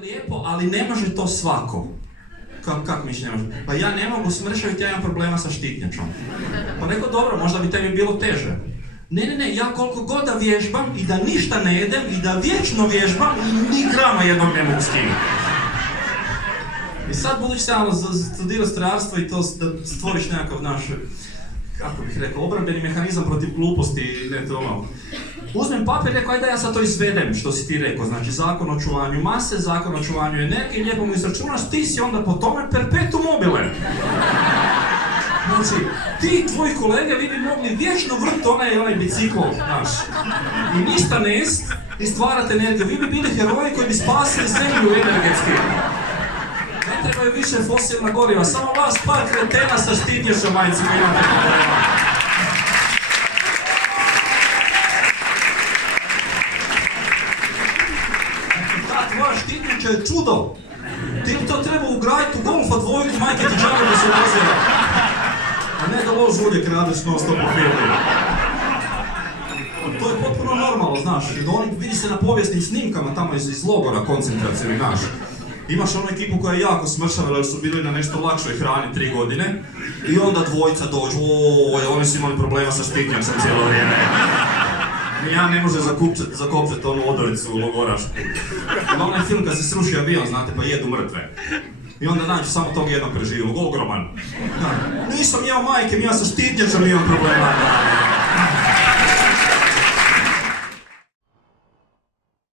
lijepo, ali ne može to svako. Kako mišlje ne može? Pa ja ne mogu smršaviti, ja imam problema sa štitnjačom. Pa rekao, dobro, možda bi tebi bilo teže. Ne, ja koliko god da vježbam i da ništa ne jedem i da vječno vježbam i ni grama jednog ne mogu skinuti. I sad budući se studirao strojarstvo i to da stvoriš nekakav naš, kako bih rekao, obrambeni mehanizam protiv gluposti i ne to malo. Uzmem papir i rekao, ajde ja sad to izvedem, što si ti rekao, znači zakon o čuvanju mase, zakon o čuvanju energije, lijepo mu izračunaš, ti si onda po tome perpetuum mobile. Znači, ti i tvoji kolege vi bi mogli vječno vrti onaj bicikl, znaš, i ništa ne jest i stvarate energiju. Vi bi bili heroji koji bi spasili zemlju energetski. Ne trebaju više fosilna goriva, samo vas par kretena sa štitnjačom majci koji imate problema. Ta tvoja štitnjača je čudo. Ti bi to treba ugraditi u golfa dvojku, majke ti džabe da se razvijela. A ne da lož uvijek radiš non stop u filmu. To je potpuno normalno, znaš. Oni vidi se na povijesnim snimkama tamo iz logora koncentracijnih, znaš. Imaš onu ekipu koja je jako smršava jer su bili na nešto lakšoj hrani 3 godine i onda dvojica dođu, oni su imali problema sa štitnjacom cijelo vrijeme. Ja ne može zakopčati onu odoricu logorašku. I onaj film kad se sruši avion, znate, pa jedu mrtve. I onda nađu samo tog jednog preživog, ogroman. Nisam ja majke, ja sa štitnjačom imam problema.